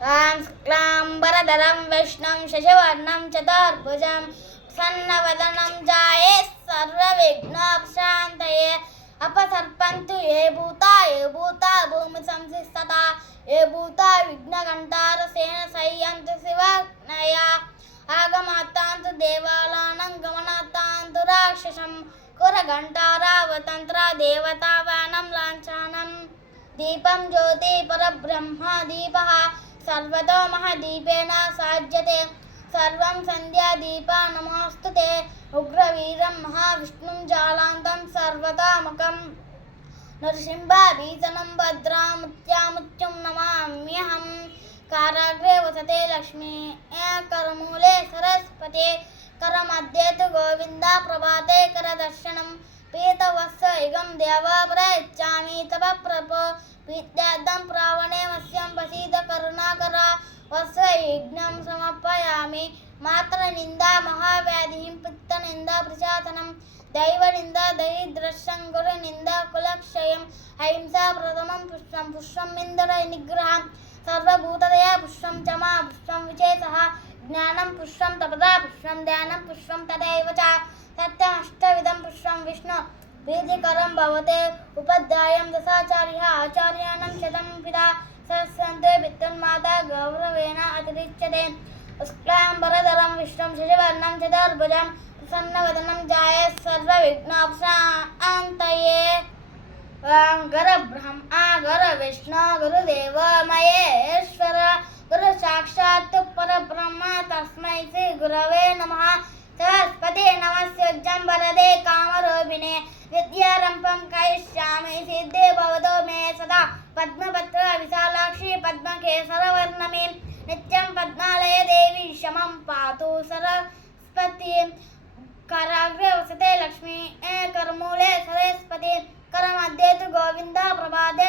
शुक्लाम्बरधरं विष्णुं शशिवर्णं चतुर्भुजं प्रसन्नवदनं ध्यायेत् सर्वविघ्नोपशान्तये अपसर्पन्तु ये भूता भूमि संसिस्तता ये भूता विघ्नघण्टारसेन सह्यन्तु शिवज्ञया आगमातान्तु देवानां गमनातान्तु राक्षसं कुरघण्टारावतन्त्र देवतावानं लाञ्छनं दीपं ज्योति परब्रह्म दीपः सर्वतो महदीपेन साज्यते सर्वं सन्ध्यादीपा नमोऽस्तुते उग्रवीरं महाविष्णुं जालान्तं सर्वतोमुखं नरसिंहभीषणं भद्रामुत्यामुच्चं नमाम्यहं काराग्रे वसते लक्ष्मी करमूले सरस्वती करमध्ये तु गोविन्द प्रभाते करदर्शनं पीतवत्सयुगं देवापरयच्छामि तव प्रभो विद्यार्थं प्रावणे मत्स्यं वसीद करुणाकर वत्सयज्ञं समर्पयामि मातृनिन्दा महाव्याधिं पित्तनिन्दा प्रशासनं दैवनिन्दा दरिद्रस्यं गुरुनिन्दा कुलक्षयं अहिंसा प्रथमं पुष्पं इन्द्रनिग्रहं सर्वभूतदया पुष्पं च मा पुष्पं विशेषः ज्ञानं पुष्पं तपदा पुष्पं ध्यानं पुष्पं तदैव च सत्यमष्टविधं पुष्पं विष्णु प्रीतिकरं भवते उपाध्यायं दशाचार्यः आचार्याणां शतं पिता सहस्रन्ते वित्तन्माता गौरवेण अतिरिच्यते शुक्लाम्बरधरं विष्णुं शशिवर्णं चतुर्भुजं प्रसन्नवदनं ध्यायेत् सर्वविघ्नोपशान्तये गुरुब्रह्मा गुरुविष्णु गुरुदेवो महेश्वर गुरु साक्षात् परब्रह्म तस्मै श्री गुरवे नमः सरस्वती नमस्योज्जं वरदे कामरूपिणे विद्यारम्भं करिष्यामि सिद्धे भवतो मे सदा पद्मपत्र विशालाक्षी पद्मकेसरवर्णमे नित्यं पद्मालये देवी शमं पातु सरस्वती कराग्रे वसते लक्ष्मी करमूले सरस्वती करमध्ये तु गोविन्द प्रभाते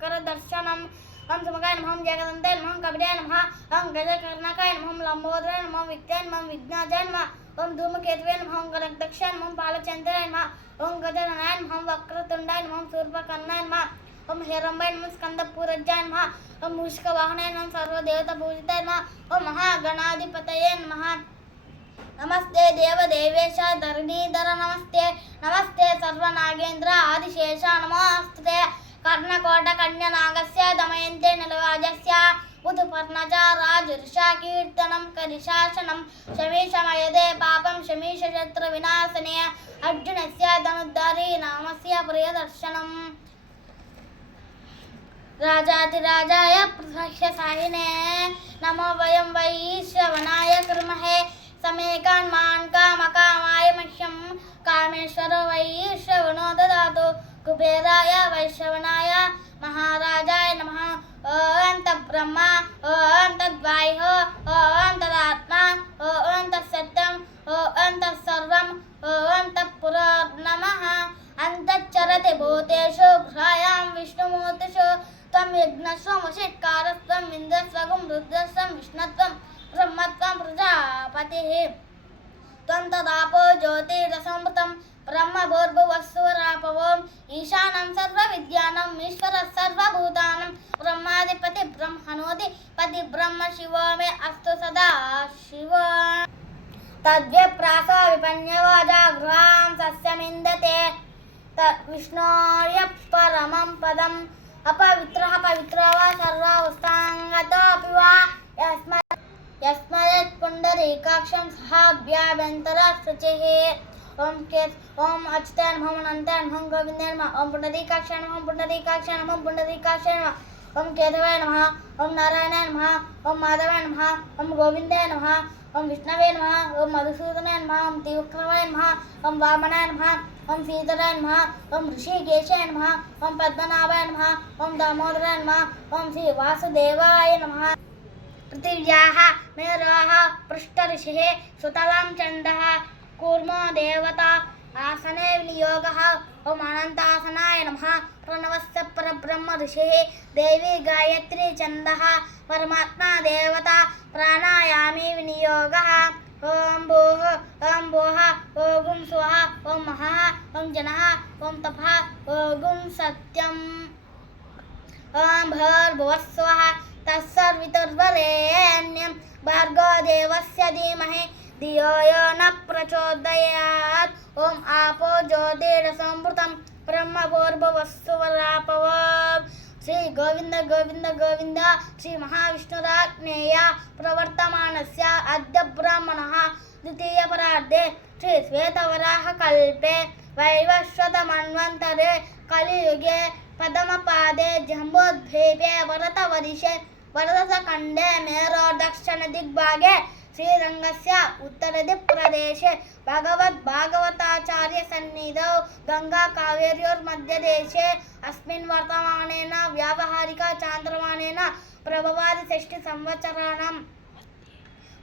करदर्शनं ओं सुमुखाय नमः जगदन्ताय नमः कपिलाय नमः ओं गजकर्णकाय नमः लम्बोदराय नमः विद्याय नमः विघ्नाय नमः ओं धूमकेतवे नमः गणदक्षाय नमः पालचन्द्राय नमः ओं गजाननाय नमः वक्रतुण्डाय नमः शूर्पकर्णाय नमः ओं हिरण्मयाय नमः स्कन्दपूरज्जाय नमः ओं मूषिकवाहनाय नमः सर्वदेवतापूजिताय नमः ओं महागणाधिपतये नमः नमस्ते देवदेवेश धरणीधर नमस्ते नमस्ते सर्वनागेन्द्र आदिशेष नमोऽस्तुते कर्णकोटकन्यनागस्य दमयन्ते नलवाजस्य उदुपर्णजा राजऋषा कीर्तनं करिशासनं शमीशमयदे पापं शमीशशत्रुविनाशने अर्जुनस्य धनुर्धारी नामस्य प्रियदर्शनम् राजाधिराजाय प्रसह्यसाहिने नमो वयं वै श्रवणाय कुर्महे समेकान्मान् कामकामाय मह्यं कामेश्वरो वै श्रवणो ददातु कुबेराय वैश्रवणाय महाराजाय नमः ॐ तद्ब्रह्मा ॐ तद्वायुः ॐ तदात्मा ॐ तत्सत्यम् ॐ तत्सर्वम् ॐ तत्पुनर्नमः अन्तश्चरति भूतेषु गृहायां विष्णुमूर्तिषु त्वं यज्ञस्वं वशिष्कारस्त्वम् इन्द्रस्वगुं रुद्रस्वं विष्णुत्वं ब्रह्मत्वं प्रजापतिः त्वं तदापो ज्योतिरसमृतं ब्रह्मभूर्भुवस्सुरापवोम् ईशानं सर्वविद्यानम् ईश्वरः सर्वभूतानं ब्रह्माधिपति ब्रह्मणोऽधिपति ब्रह्म शिवो मे अस्तु सदा शिव तद्व्यप्रासो विपन्यवाजा गृहां सस्यमिन्दते विष्णोर्यः परमं पदम् अपवित्रः पवित्रो वा सर्वावस्थाङ्गतोऽपि वा यस्मत् पुण्डरीकाक्षं सहाभ्याभ्यन्तरशुचिः ओम अच्युताय नमः अनन्ताय नमः गोविन्दाय नमः ओम पुण्डरीकाक्षाय नमः पुण्डरीकाक्षाय नमः पुण्डरीकाक्षाय नमः ओम केशवाय नमः ओम नारायणाय नमः ओम माधवाय नमः ओम गोविन्दाय नमः ओम विष्णवे नमः ओम मधुसूदनाय नमः ओम त्रिविक्रमाय नमः ओम वामनाय नमः ओम सीतराय नमः ओम ऋषिकेशाय नमः ओम पद्मनाभाय नमः ओम दामोदराय नमः ओम श्री वासुदेवाय नमः पृथिव्याः मेरोः पृष्ठऋषिः सुतलां चन्दः कूर्मो देवता आसने विनियोगः ओम अनन्तासनाय नमः प्रणवस्य परब्रह्म ऋषिः देवी गायत्री छन्दः परमात्मा देवता प्राणायामी विनियोगः ओम भूः ओम स्वः ओम महः ओम जनः ओम तपः ओम सत्यम् ओम भूर्भुवः स्वः तत्सर्वितो भर्गो देवस्य धीमहि धियो यो न प्रचोदयात् ओम आपो ज्योतिरसंभृतं ब्रह्मभूर्भुवस्सुवरापव श्री गोविंद गोविंद गोविंद श्री महाविष्णुराज्ञेय प्रवर्तमानस्य अद्य ब्राह्मणः द्वितीयपरार्धे श्री श्वेतवराहकल्पे वैवस्वतमन्वन्तरे कलियुगे पद्मपादे जम्बोद्वीपे वरतवर्षे वरदखण्डे मेरो दक्षिणदिग्भागे श्रीरङ्गस्य उत्तरदिक्प्रदेशे भगवद्भागवताचार्य सन्निधौ गंगा कावेर्योर्मध्यदेशे अस्मिन् वर्तमानेन व्यावहारिक चान्द्रमानेन प्रभवादि 6 संवत्सराणां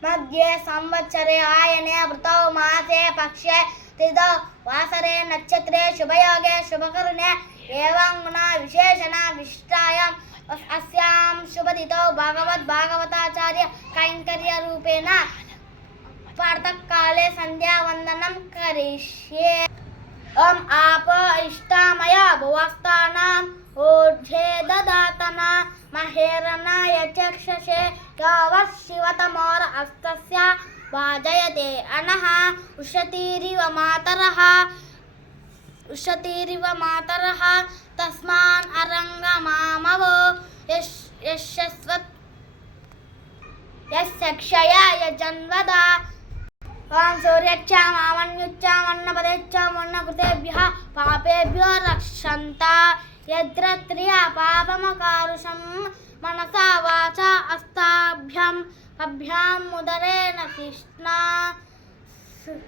मध्ये संवत्सरे आयने वृतौ मासे पक्षे तिथौ वासरे नक्षत्रे शुभयोगे शुभकरणे एवं गुण विशेषण विशिष्टायाम् अस्यां शुभतिथौ भगवद्भागवताचार्य कैंकर्य रूपेण प्रातःकाले संध्यावन्दनं करिष्ये। ओम आप इष्टामय भुवस्तानाम् ऊर्ध्वे ददातना महेरना यचक्षसे गावशिवतमोर अस्तस्य वाजयते अनः उषतीरिव मातरः तस्मान् अरङ्गमामवो यस्यक्षया यजन्वदा ओम सूर्यच्चामन्युच्चामन्नपदेच्चामन्नकृतेभ्यः पापेभ्यो रक्षन्ता यद्रत्रिया पापमकारुषं मनसा वाचा अस्ताभ्याम् अभ्याम् उदरेण तिष्ठा